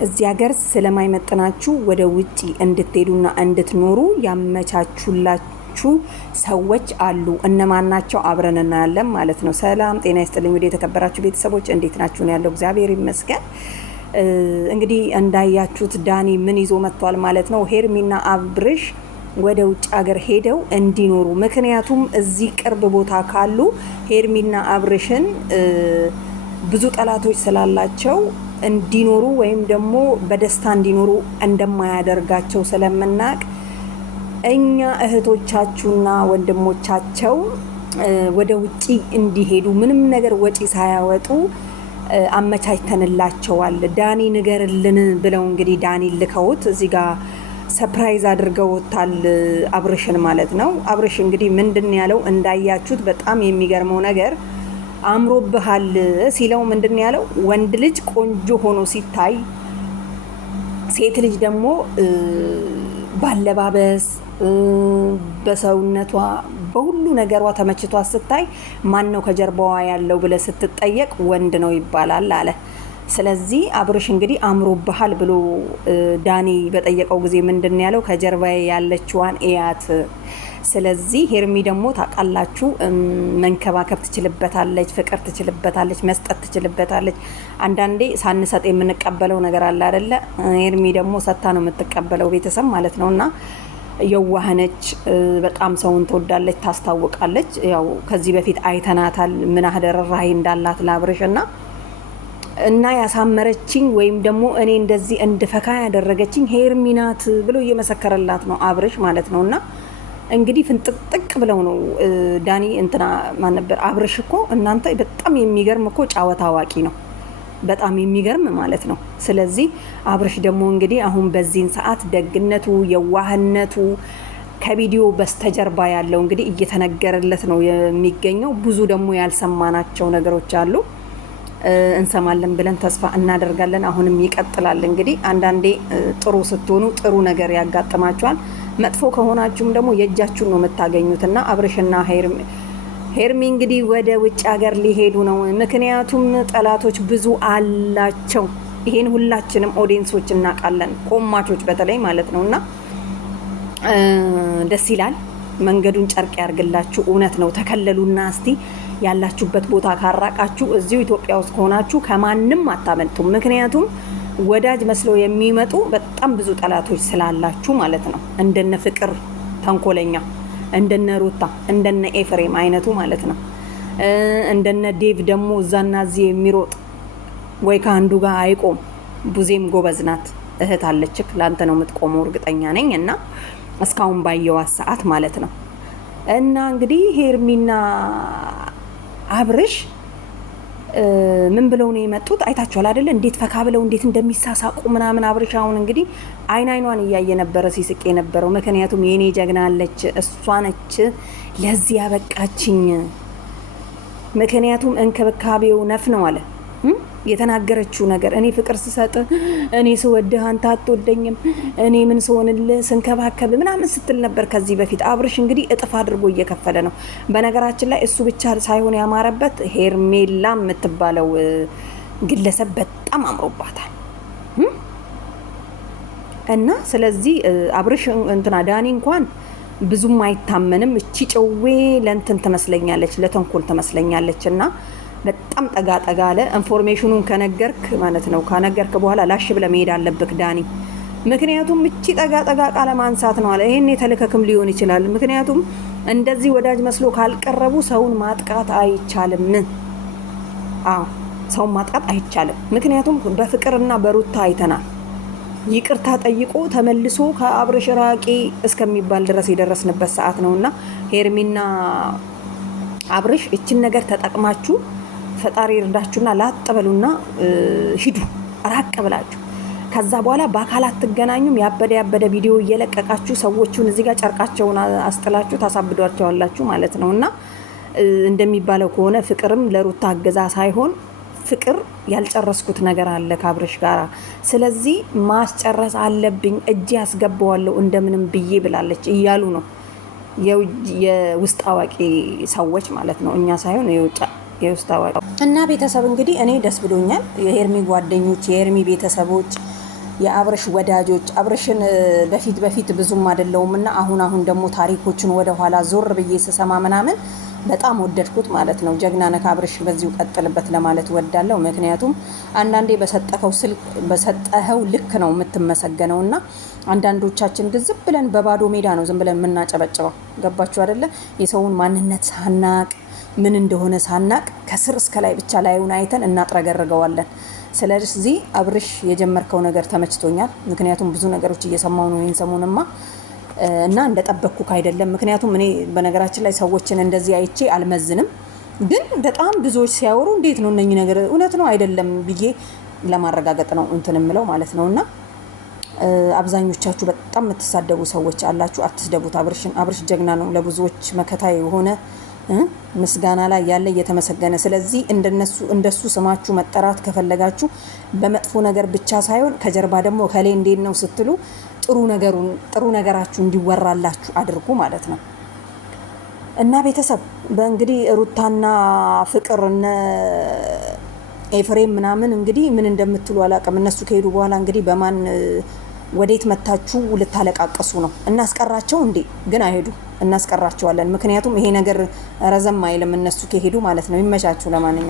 እዚህ ሀገር ስለማይመጥናችሁ ወደ ውጪ እንድትሄዱና እንድትኖሩ ያመቻቹላችሁ ሰዎች አሉ። እነማን ናቸው? አብረን እናያለን ማለት ነው። ሰላም ጤና ይስጥልኝ ወደ የተከበራችሁ ቤተሰቦች እንዴት ናችሁ? ነው ያለው። እግዚአብሔር ይመስገን። እንግዲህ እንዳያችሁት ዳኒ ምን ይዞ መጥቷል ማለት ነው። ሄርሚና አብርሽ ወደ ውጭ ሀገር ሄደው እንዲኖሩ፣ ምክንያቱም እዚህ ቅርብ ቦታ ካሉ ሄርሚና አብርሽን ብዙ ጠላቶች ስላላቸው እንዲኖሩ ወይም ደግሞ በደስታ እንዲኖሩ እንደማያደርጋቸው ስለምናቅ እኛ እህቶቻችሁና ወንድሞቻቸው ወደ ውጪ እንዲሄዱ ምንም ነገር ወጪ ሳያወጡ አመቻችተንላቸዋል። ዳኒ ንገርልን ብለው እንግዲህ ዳኒ ልከውት እዚህ ጋር ሰርፕራይዝ አድርገውታል አብርሽን ማለት ነው። አብርሽ እንግዲህ ምንድን ያለው እንዳያችሁት በጣም የሚገርመው ነገር አምሮብሃል ሲለው ምንድን ያለው ወንድ ልጅ ቆንጆ ሆኖ ሲታይ ሴት ልጅ ደግሞ ባለባበስ በሰውነቷ በሁሉ ነገሯ ተመችቷ ስታይ ማን ነው ከጀርባዋ ያለው ብለ ስትጠየቅ ወንድ ነው ይባላል አለ። ስለዚህ አብርሽ እንግዲህ አምሮብሃል ብሎ ዳኒ በጠየቀው ጊዜ ምንድን ያለው ከጀርባዬ ያለችዋን እያት። ስለዚህ ሄርሚ ደግሞ ታውቃላችሁ መንከባከብ ትችልበታለች፣ ፍቅር ትችልበታለች፣ መስጠት ትችልበታለች። አንዳንዴ ሳንሰጥ የምንቀበለው ነገር አለ አይደለ? ሄርሚ ደግሞ ሰታ ነው የምትቀበለው፣ ቤተሰብ ማለት ነውና የዋህነች፣ በጣም ሰውን ትወዳለች፣ ታስታውቃለች። ያው ከዚህ በፊት አይተናታል ምን አደረራይ እንዳላት ለአብርሽ እና ያሳመረችኝ ወይም ደግሞ እኔ እንደዚህ እንድፈካ ያደረገችኝ ሄርሚ ናት ብሎ እየመሰከረላት ነው አብርሽ ማለት ነውና እንግዲህ ፍንጥቅጥቅ ብለው ነው ዳኒ እንትና ማን ነበር አብርሽ እኮ እናንተ በጣም የሚገርም እኮ ጫወታ አዋቂ ነው፣ በጣም የሚገርም ማለት ነው። ስለዚህ አብርሽ ደግሞ እንግዲህ አሁን በዚህን ሰዓት ደግነቱ፣ የዋህነቱ ከቪዲዮ በስተጀርባ ያለው እንግዲህ እየተነገረለት ነው የሚገኘው። ብዙ ደግሞ ያልሰማናቸው ነገሮች አሉ፣ እንሰማለን ብለን ተስፋ እናደርጋለን። አሁንም ይቀጥላል። እንግዲህ አንዳንዴ ጥሩ ስትሆኑ ጥሩ ነገር ያጋጥማችኋል፣ መጥፎ ከሆናችሁም ደግሞ የእጃችሁን ነው የምታገኙትና አብርሽና ሄርሚ እንግዲህ ወደ ውጭ ሀገር ሊሄዱ ነው። ምክንያቱም ጠላቶች ብዙ አላቸው። ይሄን ሁላችንም ኦዲየንሶች እናውቃለን፣ ኮማቾች በተለይ ማለት ነውና ደስ ይላል። መንገዱን ጨርቅ ያርግላችሁ። እውነት ነው። ተከለሉና እስቲ ያላችሁበት ቦታ ካራቃችሁ እዚሁ ኢትዮጵያ ውስጥ ከሆናችሁ ከማንም አታመልጡም። ምክንያቱም ወዳጅ መስለው የሚመጡ በጣም ብዙ ጠላቶች ስላላችሁ ማለት ነው። እንደነ ፍቅር ተንኮለኛ፣ እንደነ ሩታ፣ እንደነ ኤፍሬም አይነቱ ማለት ነው። እንደነ ዴቭ ደግሞ እዛና እዚህ የሚሮጥ ወይ ከአንዱ ጋር አይቆም። ቡዜም ጎበዝ ናት፣ እህት አለችክ፣ ላንተ ነው የምትቆመው እርግጠኛ ነኝ። እና እስካሁን ባየዋት ሰዓት ማለት ነው። እና እንግዲህ ሄርሚና አብርሽ ምን ብለው ነው የመጡት? አይታችኋል አይደለ? እንዴት ፈካ ብለው እንዴት እንደሚሳሳቁ ምናምን። አብርሽ አሁን እንግዲህ አይኗን እያየ ነበረ ሲስቅ የነበረው። ምክንያቱም የኔ ጀግና አለች፣ እሷ ነች ለዚህ ያበቃችኝ። ምክንያቱም እንክብካቤው ነፍ ነው አለ የተናገረችው ነገር። እኔ ፍቅር ስሰጥ፣ እኔ ስወድህ አንተ አትወደኝም፣ እኔ ምን ስሆንልህ ስንከባከብ ምናምን ስትል ነበር ከዚህ በፊት። አብርሽ እንግዲህ እጥፍ አድርጎ እየከፈለ ነው። በነገራችን ላይ እሱ ብቻ ሳይሆን ያማረበት ሄርሜላ የምትባለው ግለሰብ በጣም አምሮባታል። እና ስለዚህ አብርሽ እንትና ዳኒ እንኳን ብዙም አይታመንም። እቺ ጨዌ ለእንትን ትመስለኛለች፣ ለተንኮል ትመስለኛለች። እና በጣም ጠጋ ጠጋ አለ። ኢንፎርሜሽኑን ከነገርክ ማለት ነው ከነገርክ በኋላ ላሽ ብለ መሄድ አለብክ ዳኒ። ምክንያቱም እቺ ጠጋ ጠጋ ቃለ ማንሳት ነው አለ። ይሄን የተለከክም ሊሆን ይችላል። ምክንያቱም እንደዚህ ወዳጅ መስሎ ካልቀረቡ ሰውን ማጥቃት አይቻልም። አዎ ሰውን ማጥቃት አይቻልም። ምክንያቱም በፍቅርና በሩታ አይተናል። ይቅርታ ጠይቆ ተመልሶ ከአብርሽ ራቂ እስከሚባል ድረስ የደረስንበት ሰዓት ነውና ሄርሚና አብርሽ እችን ነገር ተጠቅማችሁ ፈጣሪ ይርዳችሁና ላጥበሉና ሂዱ ራቅ ብላችሁ። ከዛ በኋላ በአካላት ትገናኙም። ያበደ ቪዲዮ እየለቀቃችሁ ሰዎቹን እዚህ ጋር ጨርቃቸውን አስጥላችሁ ታሳብዷቸዋላችሁ ማለት ነውና እንደሚባለው ከሆነ ፍቅርም ለሩታ አገዛ ሳይሆን ፍቅር ያልጨረስኩት ነገር አለ ከአብርሽ ጋራ። ስለዚህ ማስጨረስ አለብኝ፣ እጅ ያስገባዋለሁ እንደምንም ብዬ ብላለች እያሉ ነው የውስጥ አዋቂ ሰዎች ማለት ነው። እኛ ሳይሆን የውስጥ አዋቂ እና ቤተሰብ እንግዲህ እኔ ደስ ብሎኛል። የሄርሚ ጓደኞች፣ የሄርሚ ቤተሰቦች የአብርሽ ወዳጆች አብርሽን በፊት ብዙም አይደለውምና አሁን ደግሞ ታሪኮችን ወደ ኋላ ዞር ብዬ ስሰማ ምናምን በጣም ወደድኩት ማለት ነው። ጀግና ነህ አብርሽ፣ በዚሁ ቀጥልበት ለማለት ወዳለው። ምክንያቱም አንዳንዴ በሰጠኸው ልክ ነው የምትመሰገነውና አንዳንዶቻችን ግን ዝም ብለን በባዶ ሜዳ ነው ዝም ብለን የምናጨበጭበው። ገባችሁ አይደለ? የሰውን ማንነት ሳናቅ ምን እንደሆነ ሳናቅ ከስር እስከ ላይ ብቻ ላዩን አይተን እናጥረገርገዋለን። ስለዚህ አብርሽ የጀመርከው ነገር ተመችቶኛል። ምክንያቱም ብዙ ነገሮች እየሰማው ነው ይሄን ሰሞንማ እና እንደጠበቅኩ አይደለም። ምክንያቱም እኔ በነገራችን ላይ ሰዎችን እንደዚህ አይቼ አልመዝንም፣ ግን በጣም ብዙዎች ሲያወሩ እንዴት ነው እነኚህ ነገር እውነት ነው አይደለም ብዬ ለማረጋገጥ ነው እንትን የምለው ማለት ነውና አብዛኞቻችሁ በጣም የምትሳደቡ ሰዎች አላችሁ። አትስደቡት አብርሽን። አብርሽ ጀግና ነው፣ ለብዙዎች መከታ የሆነ ምስጋና ላይ ያለ እየተመሰገነ። ስለዚህ እንደሱ ስማችሁ መጠራት ከፈለጋችሁ በመጥፎ ነገር ብቻ ሳይሆን ከጀርባ ደግሞ ከሌ እንዴት ነው ስትሉ ጥሩ ነገራችሁ እንዲወራላችሁ አድርጉ ማለት ነው። እና ቤተሰብ በእንግዲህ ሩታና ፍቅር እነ ኤፍሬም ምናምን እንግዲህ ምን እንደምትሉ አላውቅም። እነሱ ከሄዱ በኋላ እንግዲህ በማን ወዴት መታችሁ ልታለቃቀሱ ነው? እናስቀራቸው እንዴ? ግን አይሄዱ፣ እናስቀራቸዋለን። ምክንያቱም ይሄ ነገር ረዘም አይልም እነሱ ከሄዱ ማለት ነው። ይመቻችሁ ለማንኛውም